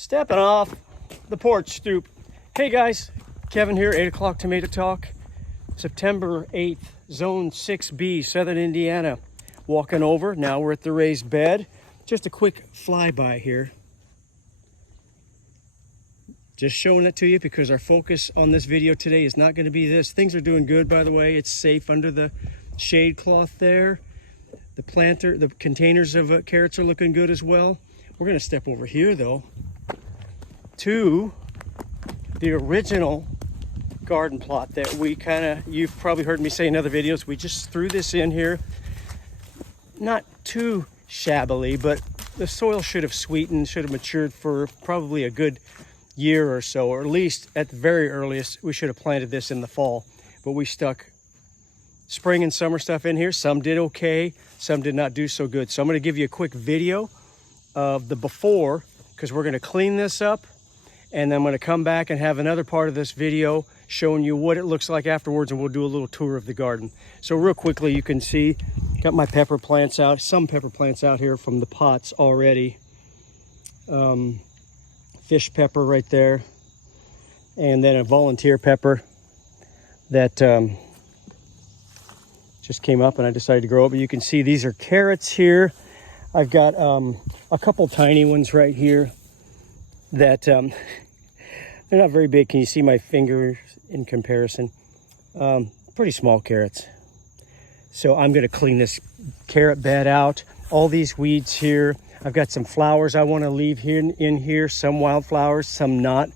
Stepping off the porch stoop. Hey guys, Kevin here, 8 o'clock Tomato Talk. September 8th, Zone 6B, Southern Indiana. Walking over, now we're at the raised bed. Just a quick flyby here. Just showing it to you because our focus on this video today is not going to be this. Things are doing good, by the way. It's safe under the shade cloth there. The containers of carrots are looking good as well. We're going to step over here though to the original garden plot that you've probably heard me say in other videos. We just threw this in here, not too shabbily, but the soil should have sweetened, should have matured for probably a good year or so, or at least at the very earliest we should have planted this in the fall. But we stuck spring and summer stuff in here. Some did okay, some did not do so good. So I'm going to give you a quick video of the before, because we're going to clean this up, and then I'm going to come back and have another part of this video showing you what it looks like afterwards, and we'll do a little tour of the garden. So real quickly, you can see, got my pepper plants out, some pepper plants out here from the pots already. Fish pepper right there, and then a volunteer pepper that just came up and I decided to grow it. But you can see these are carrots here. I've got a couple tiny ones right here that they're not very big. Can you see my fingers in comparison? Pretty small carrots. So I'm going to clean this carrot bed out. All these weeds here. I've got some flowers I want to leave here in here. Some wildflowers, some not.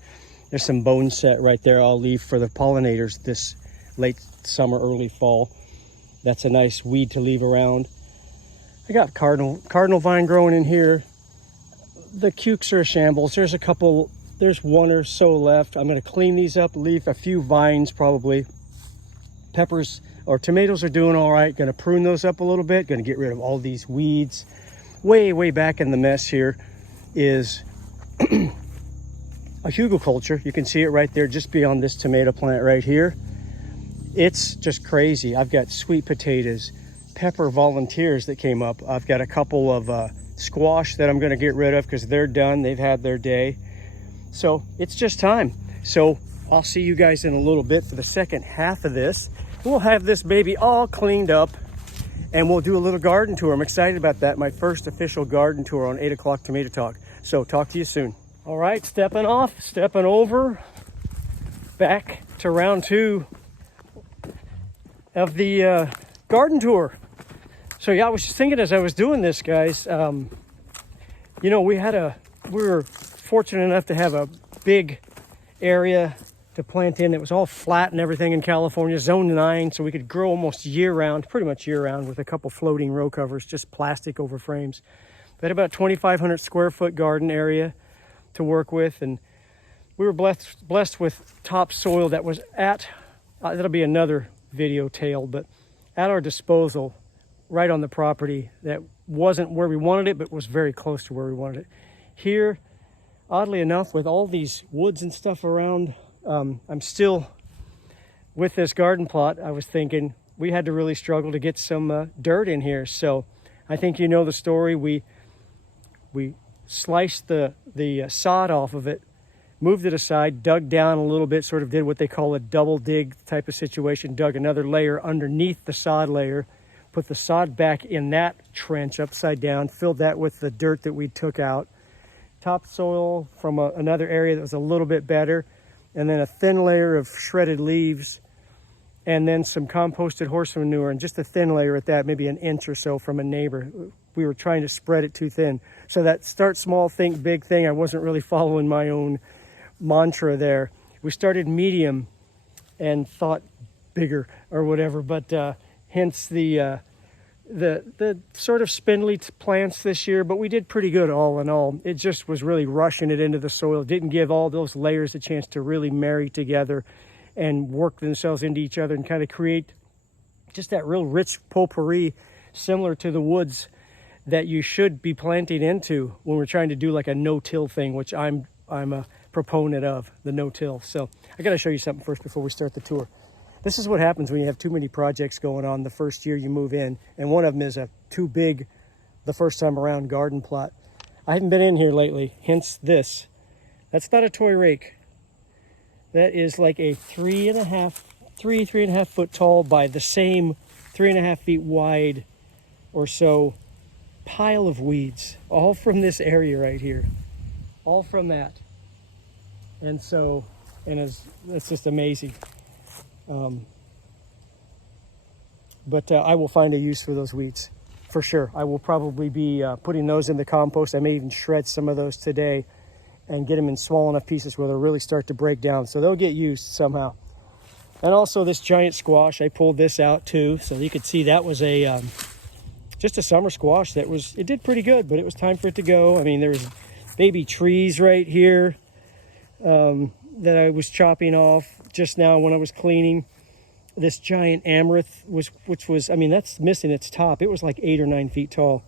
There's some bone set right there I'll leave for the pollinators this late summer, early fall. That's a nice weed to leave around. I got cardinal vine growing in here. The cukes are a shambles. There's one or so left. I'm going to clean these up, leave a few vines probably. Peppers or tomatoes are doing all right. Going to prune those up a little bit. Going to get rid of all these weeds. Way back in the mess here is a hugelkultur. You can see it right there just beyond this tomato plant right here. It's just crazy. I've got sweet potatoes, pepper volunteers that came up. I've got a couple of squash that I'm going to get rid of because they're done. They've had their day. So it's just time. So I'll see you guys in a little bit for the second half of this. We'll have this baby all cleaned up and we'll do a little garden tour. I'm excited about that. My first official garden tour on 8 o'clock Tomato Talk. So talk to you soon. All right, stepping over, back to round 2 of the garden tour. So yeah, I was just thinking as I was doing this, guys, you know, we were fortunate enough to have a big area to plant in. It was all flat and everything in California, zone 9, so we could grow almost year-round, pretty much year-round, with a couple floating row covers, just plastic over frames. We had about 2,500 square foot garden area to work with, and we were blessed with topsoil that was at, that'll be another video tale, but at our disposal, right on the property, that wasn't where we wanted it, but was very close to where we wanted it. Here, oddly enough, with all these woods and stuff around, I'm still with this garden plot. I was thinking we had to really struggle to get some dirt in here. So I think you know the story. We sliced the sod off of it, moved it aside, dug down a little bit, sort of did what they call a double dig type of situation, dug another layer underneath the sod layer, put the sod back in that trench upside down, filled that with the dirt that we took out, topsoil from another area that was a little bit better, and then a thin layer of shredded leaves, and then some composted horse manure, and just a thin layer at that, maybe an inch or so from a neighbor. We were trying to spread it too thin. So that start small, think big thing, I wasn't really following my own mantra there. We started medium and thought bigger or whatever, but hence the sort of spindly plants this year, but we did pretty good all in all. It just was really rushing it into the soil. Didn't give all those layers a chance to really marry together and work themselves into each other and kind of create just that real rich potpourri similar to the woods that you should be planting into when we're trying to do like a no-till thing, which I'm a proponent of, the no-till. So I got to show you something first before we start the tour. This is what happens when you have too many projects going on the first year you move in, and one of them is a too big the first time around garden plot. I haven't been in here lately, hence this. That's not a toy rake. That is like a 3.5 foot tall by the same 3.5 feet wide or so pile of weeds, all from this area right here, all from that. And so, it's just amazing. But I will find a use for those weeds, for sure. I will probably be putting those in the compost. I may even shred some of those today and get them in small enough pieces where they'll really start to break down. So they'll get used somehow. And also this giant squash, I pulled this out too. So you could see that was a just a summer squash it did pretty good, but it was time for it to go. I mean, there's baby trees right here that I was chopping off just now when I was cleaning. This giant amaranth which was, I mean, that's missing its top. It was like 8 or 9 feet tall.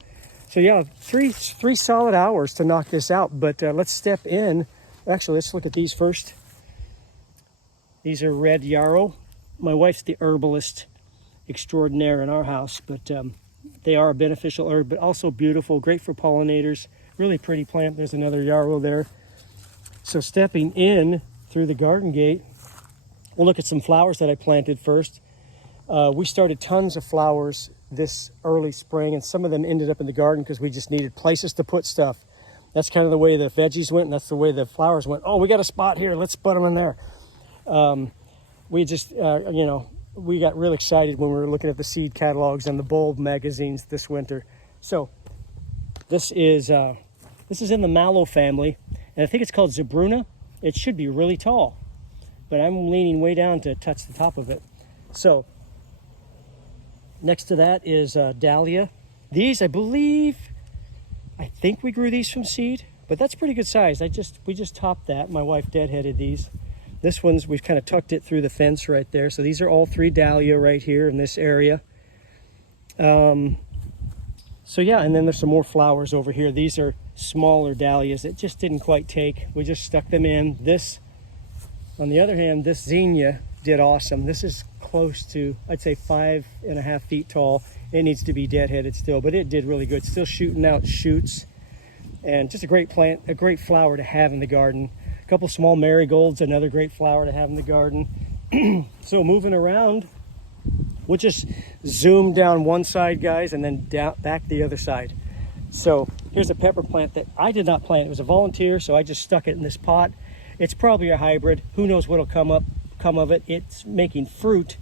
So yeah, three solid hours to knock this out. But let's step in. Actually, let's look at these first. These are red yarrow. My wife's the herbalist extraordinaire in our house, but they are a beneficial herb, but also beautiful, great for pollinators. Really pretty plant. There's another yarrow there. So stepping in through the garden gate, we'll look at some flowers that I planted first. We started tons of flowers this early spring, and some of them ended up in the garden because we just needed places to put stuff. That's kind of the way the veggies went, and that's the way the flowers went. Oh, we got a spot here. Let's put them in there. We just, we got real excited when we were looking at the seed catalogs and the bulb magazines this winter. So this is in the mallow family, and I think it's called Zebruna. It should be really tall, but I'm leaning way down to touch the top of it. So next to that is dahlia. These, I think we grew these from seed, but that's pretty good size. We just topped that. My wife deadheaded these. This one's, we've kind of tucked it through the fence right there. So these are all 3 dahlia right here in this area. So yeah, and then there's some more flowers over here. These are smaller dahlias that just didn't quite take. We just stuck them in. This, on the other hand, this zinnia did awesome. This is close to, I'd say 5.5 feet tall. It needs to be deadheaded still, but it did really good. Still shooting out shoots, and just a great plant, a great flower to have in the garden. A couple small marigolds, another great flower to have in the garden. So moving around, we'll just zoom down one side, guys, and then down back the other side. So here's a pepper plant that I did not plant. It was a volunteer, so I just stuck it in this pot. It's probably a hybrid. Who knows what'll come of it. It's making fruit,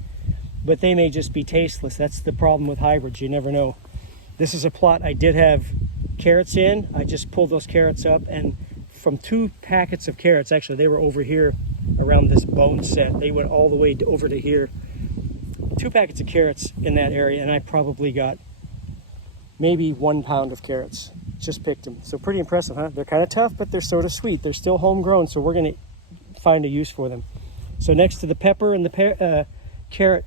but they may just be tasteless. That's the problem with hybrids. You never know. This is a plot I did have carrots in. I just pulled those carrots up, and from 2 packets of carrots, actually they were over here around this bone set. They went all the way over to here. 2 packets of carrots in that area, and I probably got maybe 1 pound of carrots. Just picked them. So pretty impressive, huh? They're kind of tough, but they're sort of sweet. They're still homegrown, so we're going to find a use for them. So next to the pepper and the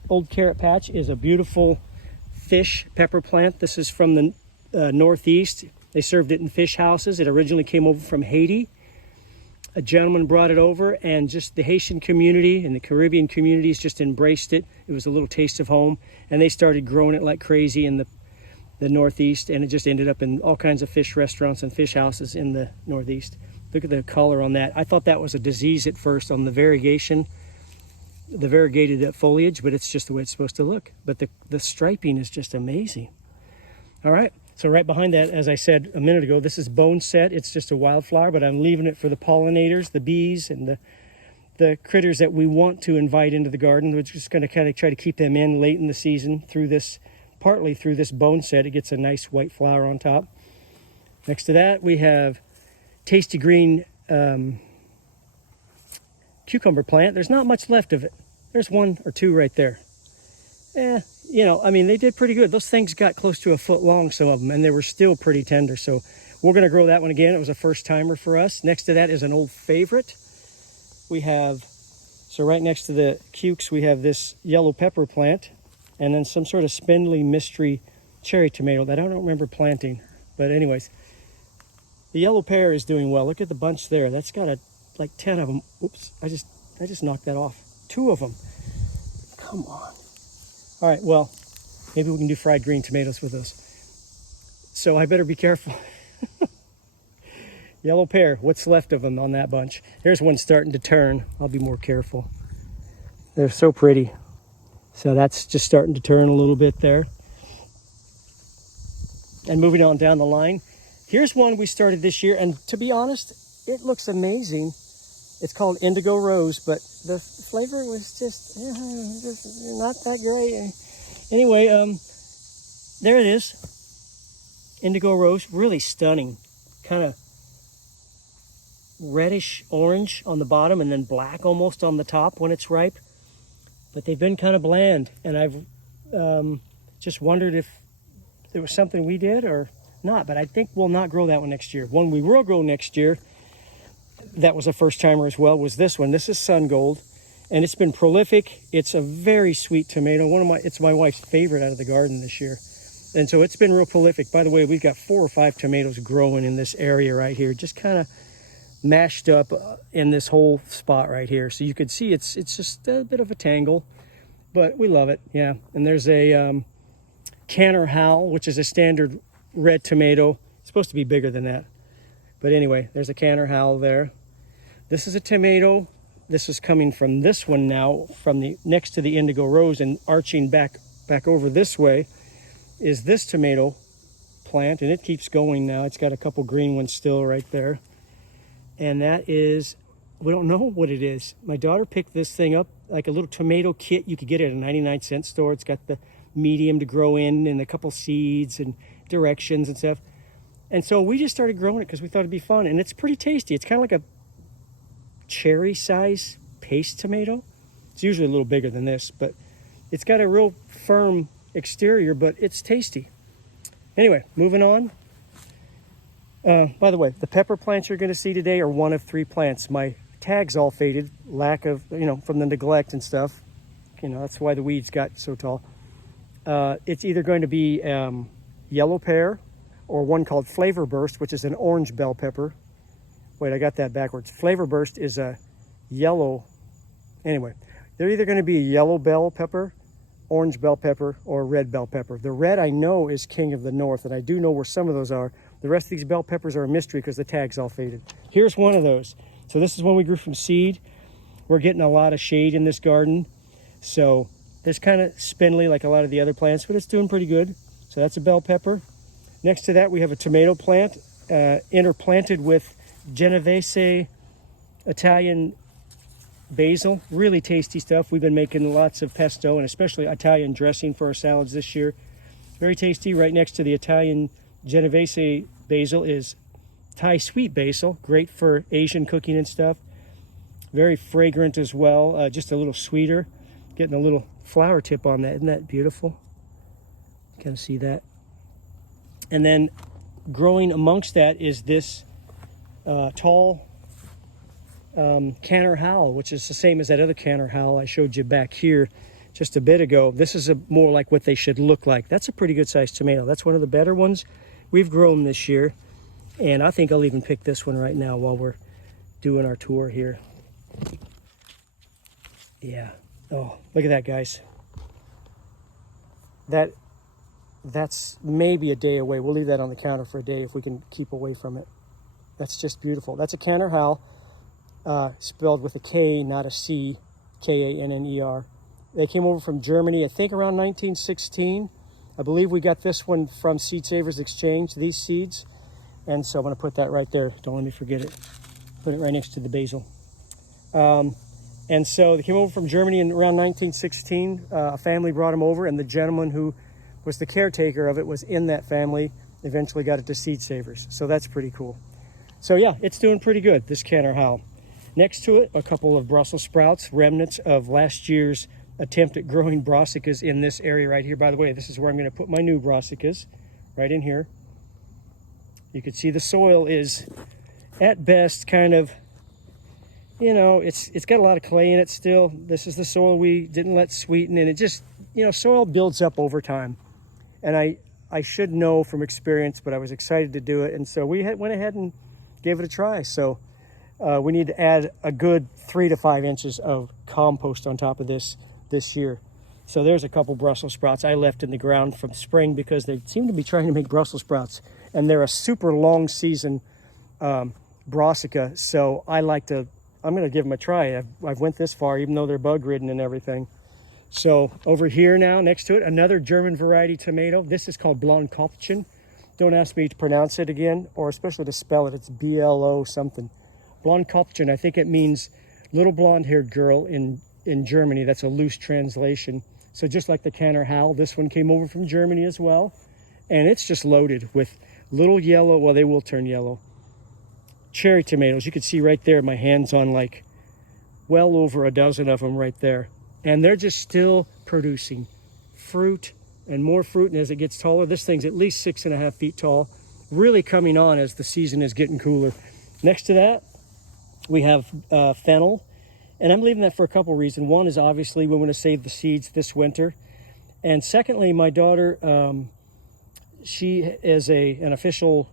old carrot patch is a beautiful fish pepper plant. This is from the Northeast. They served it in fish houses. It originally came over from Haiti. A gentleman brought it over, and just the Haitian community and the Caribbean communities just embraced it. It was a little taste of home, and they started growing it like crazy in the Northeast, and it just ended up in all kinds of fish restaurants and fish houses in the Northeast. Look at the color on that. I thought that was a disease at first on the variegated foliage, but it's just the way it's supposed to look. But the striping is just amazing. All right, so right behind that, as I said a minute ago, this is bone set. It's just a wildflower, but I'm leaving it for the pollinators, the bees, and the critters that we want to invite into the garden. We're just going to kind of try to keep them in late in the season partly through this bone set. It gets a nice white flower on top. Next to that, we have tasty green cucumber plant. There's not much left of it. There's 1 or 2 right there. They did pretty good. Those things got close to a foot long, some of them, and they were still pretty tender. So we're going to grow that one again. It was a first timer for us. Next to that is an old favorite. So right next to the cukes, we have this yellow pepper plant, and then some sort of spindly mystery cherry tomato that I don't remember planting. But anyways, the yellow pear is doing well. Look at the bunch there. That's got like 10 of them. Oops, I just knocked that off. 2 of them. Come on. All right, well, maybe we can do fried green tomatoes with those. So I better be careful. Yellow pear, what's left of them on that bunch. There's one starting to turn. I'll be more careful. They're so pretty. So that's just starting to turn a little bit there. And moving on down the line, here's one we started this year, and to be honest, it looks amazing. It's called Indigo Rose, but the flavor was just not that great. Anyway, there it is. Indigo Rose, really stunning. Kind of reddish orange on the bottom and then black almost on the top when it's ripe. But they've been kind of bland, and I've just wondered if there was something we did or not. But I think we'll not grow that one next year. One we will grow next year, that was a first timer as well, was this one. This is Sun Gold, and it's been prolific. It's a very sweet tomato. It's my wife's favorite out of the garden this year. And so it's been real prolific. By the way, we've got 4 or 5 tomatoes growing in this area right here, just kind of mashed up in this whole spot right here. So you can see it's just a bit of a tangle, but we love it. Yeah. And there's a Canner Howell, which is a standard red tomato. It's supposed to be bigger than that. But anyway, there's a Canner Howell there. This is a tomato. This is coming from this one now, from the next to the Indigo Rose, and arching back over this way is this tomato plant, and it keeps going now. It's got a couple green ones still right there. And that is, we don't know what it is. My daughter picked this thing up, like a little tomato kit you could get at a 99-cent store. It's got the medium to grow in and a couple seeds and directions and stuff. And so we just started growing it because we thought it'd be fun. And it's pretty tasty. It's kind of like a cherry size paste tomato. It's usually a little bigger than this, but it's got a real firm exterior, but it's tasty. Anyway, moving on. By the way, the pepper plants you're going to see today are one of 3 plants. My tags all faded, lack of, from the neglect and stuff. That's why the weeds got so tall. It's either going to be yellow pear or one called Flavor Burst, which is an orange bell pepper. Wait, I got that backwards. Flavor Burst is a yellow. Anyway, they're either going to be a yellow bell pepper, orange bell pepper, or red bell pepper. The red I know is King of the North, and I do know where some of those are. The rest of these bell peppers are a mystery because the tag's all faded. Here's one of those. So this is one we grew from seed. We're getting a lot of shade in this garden. So it's kind of spindly like a lot of the other plants, but it's doing pretty good. So that's a bell pepper. Next to that, we have a tomato plant interplanted with Genovese Italian basil. Really tasty stuff. We've been making lots of pesto and especially Italian dressing for our salads this year. Very tasty. Right next to the Italian Genovese basil is Thai sweet basil. Great for Asian cooking and stuff. Very fragrant as well. Just a little sweeter. Getting a little flower tip on that. Isn't that beautiful? Kind of see that. And then growing amongst that is this tall Canner Howell, which is the same as that other Canner Howell I showed you back here just a bit ago. This is more like what they should look like. That's a pretty good sized tomato. That's one of the better ones we've grown this year. And I think I'll even pick this one right now while we're doing our tour here. Yeah. Oh, look at that, guys. That's maybe a day away. We'll leave that on the counter for a day if we can keep away from it. That's just beautiful. That's a Canner Howell, spelled with a K, not a C, Kanner. They came over from Germany, I think around 1916. I believe we got this one from Seed Savers Exchange, these seeds. And so I'm going to put that right there. Don't let me forget it. Put it right next to the basil. And so they came over from Germany in around 1916. A family brought them over, and the gentleman who was the caretaker of it was in that family, eventually got it to Seed Savers. So that's pretty cool. So yeah, it's doing pretty good, this Canner Howell. Next to it, a couple of Brussels sprouts, remnants of last year's attempt at growing brassicas in this area right here. By the way, this is where I'm going to put my new brassicas, right in here. You can see the soil is, at best, kind of, it's got a lot of clay in it still. This is the soil we didn't let sweeten, and it just, soil builds up over time. And I should know from experience, but I was excited to do it, and so we went ahead and gave it a try. So we need to add a good 3 to 5 inches of compost on top of this year. So there's a couple Brussels sprouts I left in the ground from spring because they seem to be trying to make Brussels sprouts, and they're a super long season brassica. So I'm going to give them a try. I've went this far, even though they're bug ridden and everything. So over here now, next to it, another German variety tomato. This is called Blondkopfchen. Don't ask me to pronounce it again, or especially to spell it. It's BLO something. Blondkopfchen, I think it means little blonde-haired girl in Germany. That's a loose translation. So just like the Canner Hal, this one came over from Germany as well. And it's just loaded with little yellow, well, they will turn yellow, cherry tomatoes. You can see right there, my hand's on like well over a dozen of them right there. And they're just still producing fruit and more fruit. And as it gets taller, this thing's at least 6.5 feet tall, really coming on as the season is getting cooler. Next to that, we have fennel. And I'm leaving that for a couple reasons. One is obviously we want to save the seeds this winter. And secondly, my daughter, she is an official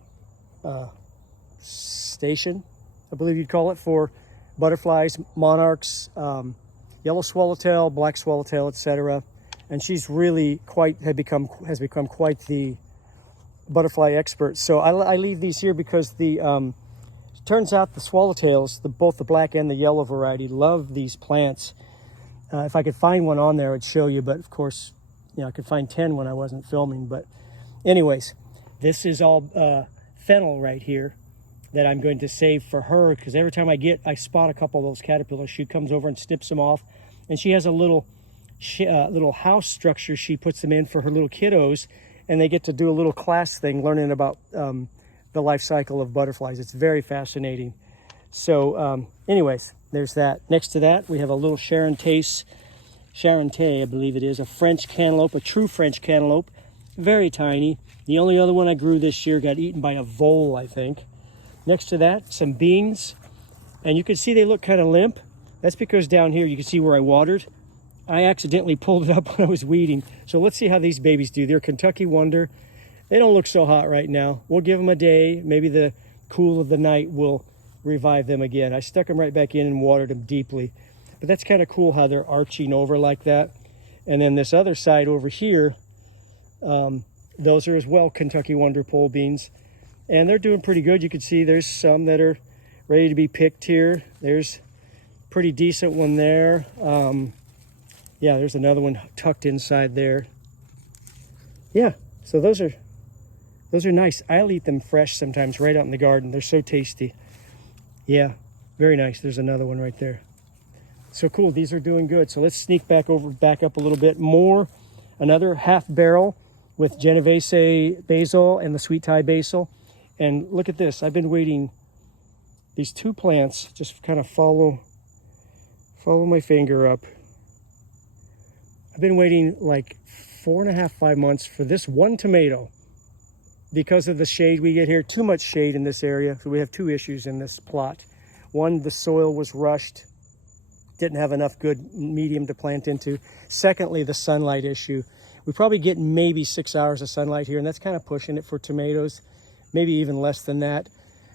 station, I believe you'd call it, for butterflies, monarchs, yellow swallowtail, black swallowtail, etc. And she's really has become quite the butterfly expert. So I leave these here because turns out the swallowtails, both the black and the yellow variety, love these plants. If I could find one on there, I'd show you. But of course, I could find 10 when I wasn't filming. But anyways, this is all fennel right here that I'm going to save for her, because every time I spot a couple of those caterpillars, she comes over and snips them off. And she has a little house structure she puts them in for her little kiddos, and they get to do a little class thing learning about the life cycle of butterflies. It's very fascinating. So anyways, there's that. Next to that, we have a little Charente, I believe it is, a French cantaloupe, a true French cantaloupe, very tiny. The only other one I grew this year got eaten by a vole, I think. Next to that, some beans. And you can see they look kind of limp. That's because down here, you can see where I watered. I accidentally pulled it up when I was weeding. So let's see how these babies do. They're Kentucky Wonder. They don't look so hot right now. We'll give them a day. Maybe the cool of the night will revive them again. I stuck them right back in and watered them deeply. But that's kind of cool how they're arching over like that. And then this other side over here, those are as well Kentucky Wonder pole beans. And they're doing pretty good. You can see there's some that are ready to be picked here. There's a pretty decent one there. Yeah, there's another one tucked inside there. Yeah, so those are nice. I'll eat them fresh sometimes right out in the garden. They're so tasty. Yeah, very nice. There's another one right there. So cool, these are doing good. So let's sneak back up a little bit more. Another half barrel with Genovese basil and the sweet Thai basil. And look at this. I've been waiting. These two plants, just kind of follow my finger up. I've been waiting like 4.5, 5 months for this one tomato because of the shade we get here. Too much shade in this area. So we have two issues in this plot. One, the soil was rushed. Didn't have enough good medium to plant into. Secondly, the sunlight issue. We probably get maybe 6 hours of sunlight here, and that's kind of pushing it for tomatoes. Maybe even less than that.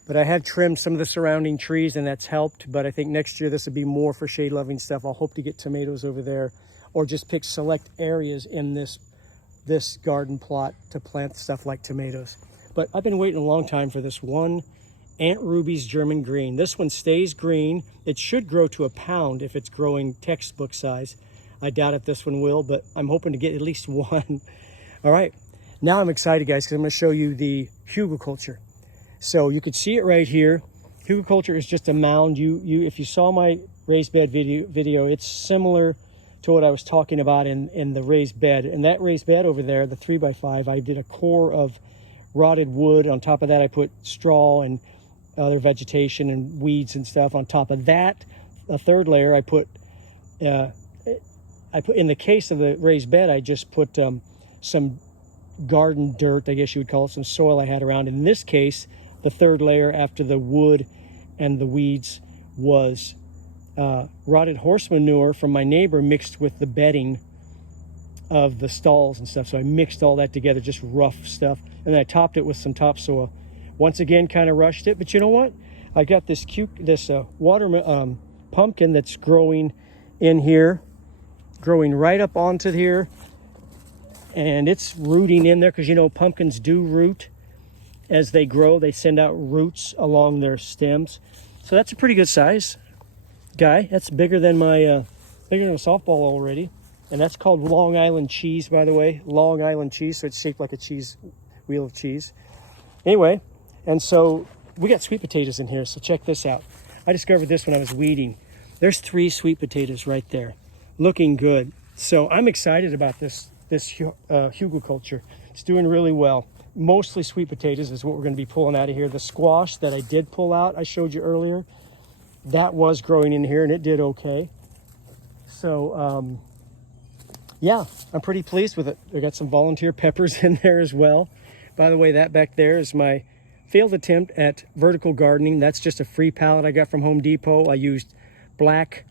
But I have trimmed some of the surrounding trees, and that's helped. But I think next year this will be more for shade-loving stuff. I'll hope to get tomatoes over there, or just pick select areas in this garden plot to plant stuff like tomatoes. But I've been waiting a long time for this one Aunt Ruby's German green. This one stays green. It should grow to a pound if it's growing textbook size. I doubt if this one will, but I'm hoping to get at least one. All right, now I'm excited, guys, because I'm going to show you the hugelkultur. So you can see it right here. Hugelkultur is just a mound. If you saw my raised bed video, it's similar to what I was talking about in the raised bed. And that raised bed over there, the 3x5, I did a core of rotted wood. On top of that, I put straw and other vegetation and weeds and stuff. On top of that, a third layer, I put in the case of the raised bed, I just put some garden dirt, I guess you would call it, some soil I had around. In this case, the third layer after the wood and the weeds was rotted horse manure from my neighbor mixed with the bedding of the stalls and stuff. So I mixed all that together, just rough stuff. And then I topped it with some topsoil. Once again, kind of rushed it. But you know what? I got this water pumpkin that's growing in here, growing right up onto here. And it's rooting in there because, pumpkins do root. as they grow, they send out roots along their stems. So that's a pretty good size, guy. That's bigger than my bigger than a softball already. And that's called Long Island cheese, by the way. Long Island cheese, so it's shaped like a cheese wheel of cheese. Anyway, and so we got sweet potatoes in here, so check this out. I discovered this when I was weeding. There's 3 sweet potatoes right there, looking good. So I'm excited about this hugelkultur. It's doing really well. Mostly sweet potatoes is what we're going to be pulling out of here. The squash that I did pull out, I showed you earlier, that was growing in here and it did okay. So yeah, I'm pretty pleased with it. I got some volunteer peppers in there as well. By the way, that back there is my failed attempt at vertical gardening. That's just a free pallet I got from Home Depot. I used black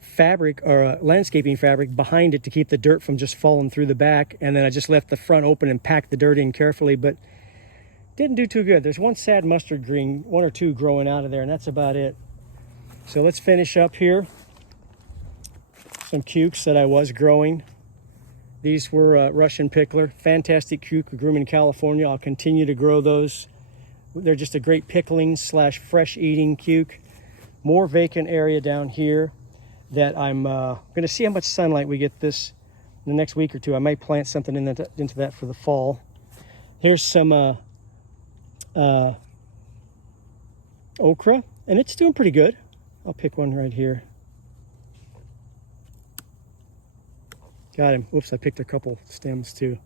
fabric or landscaping fabric behind it to keep the dirt from just falling through the back, and then I just left the front open and packed the dirt in carefully, but didn't do too good. There's one sad mustard green, 1 or 2 growing out of there, and that's about it. So let's finish up here. Some cukes that I was growing. These were Russian pickler, fantastic cuke. We grew them in California. I'll continue to grow those. They're just a great pickling / fresh eating cuke. More vacant area down here that I'm going to see how much sunlight we get this in the next week or 2. I might plant something into that for the fall. Here's some okra, and it's doing pretty good. I'll pick one right here. Got him. Oops, I picked a couple stems too.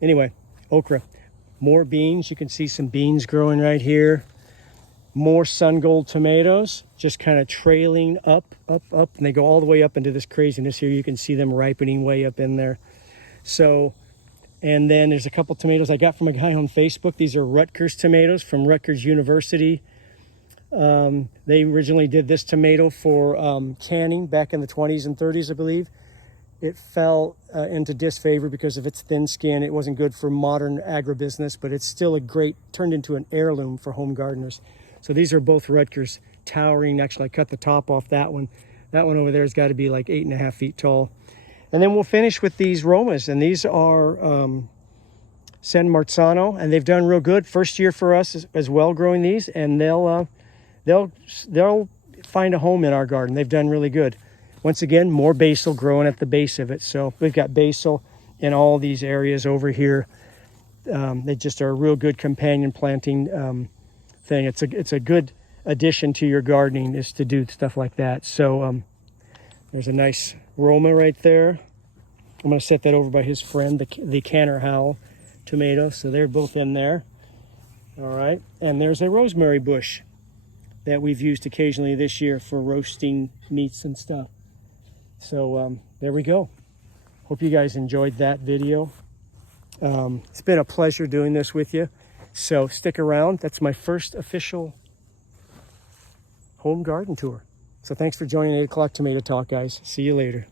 Anyway, okra. More beans. You can see some beans growing right here. More sun gold tomatoes, just kind of trailing up, and they go all the way up into this craziness here. You can see them ripening way up in there. So, and then there's a couple tomatoes I got from a guy on Facebook. These are Rutgers tomatoes from Rutgers University. They originally did this tomato for canning back in the 20s and 30s, I believe. It fell into disfavor because of its thin skin. It wasn't good for modern agribusiness, but it's still a great, turned into an heirloom for home gardeners. So these are both Rutgers, towering. Actually, I cut the top off that one. That one over there has got to be like 8.5 feet tall. And then we'll finish with these Romas, and these are San Marzano, and they've done real good. First year for us as well growing these, and they'll find a home in our garden. They've done really good. Once again, more basil growing at the base of it. So we've got basil in all these areas over here. They just are a real good companion planting thing. It's a good addition to your gardening is to do stuff like that. So there's a nice Roma right there. I'm going to set that over by his friend, the Canner Howell tomato. So they're both in there. All right. And there's a rosemary bush that we've used occasionally this year for roasting meats and stuff. So there we go. Hope you guys enjoyed that video. It's been a pleasure doing this with you. So stick around. That's my first official home garden tour. So thanks for joining 8 o'clock Tomato Talk, guys. See you later.